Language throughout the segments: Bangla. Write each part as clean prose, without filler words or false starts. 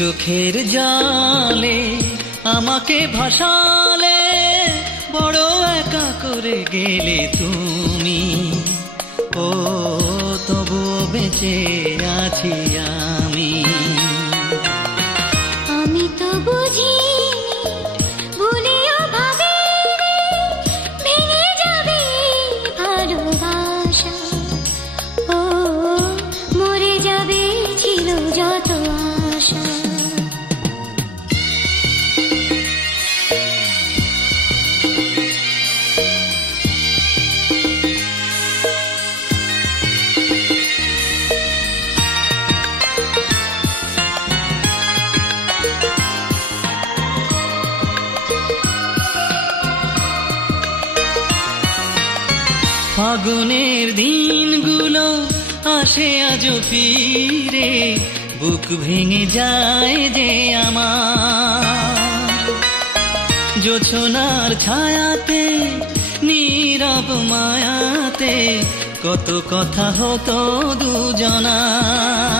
চোখের জলে আমাকে ভাসালে, বড় একা করে গেলে তুমি। ও তবু বেঁচে আছি আমি। আমি তো বুঝিনি, ভুলেও ভাবিনি, ভেঙে যাবে ভালোবাসা। ও মরে যাবে ছিল যত আশা। ফাগুনের দিনগুলো আসে আজও ফিরে, বুক ভেঙে যায় যে আমার। জোছনার ছায়াতে নীরব মায়াতে কত কথা হতো দুজনার।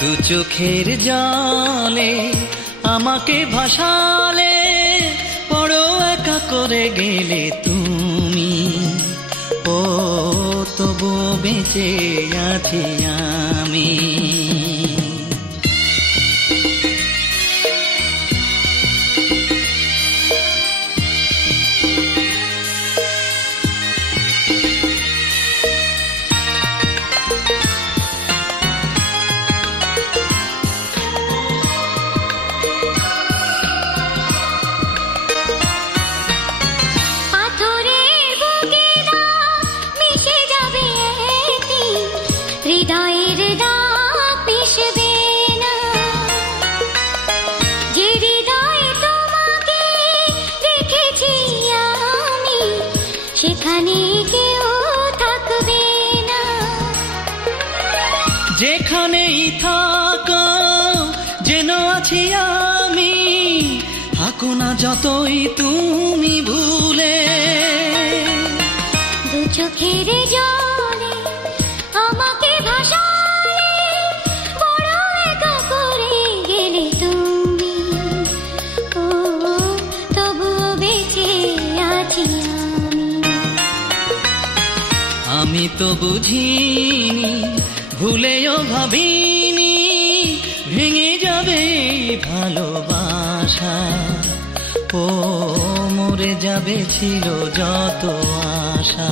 দু চোখের জলে আমাকে ভাসালে, বড় একা করে গেলে তুমি। ও তবু বেঁচে আছি আমি। হৃদয়ের দাগ মিশবে না, যে হৃদয়ে তোমাকে রেখেছি আমি, সেখানে কেউ থাকবে না। যেখানেই থাকো যেন আছি আমি, থাকো না যতই তুমি ভুলে। দু চোখের জলে আমাকে ভাসালে, বড় একা করে গেলে তুমি। ও তবুও বেঁচে আছি আমি। আমি তো বুঝিনি, ভুলেও ভাবিনি, ভেঙে যাবে ভালোবাসা। ও মরে যাবে ছিল যত আশা।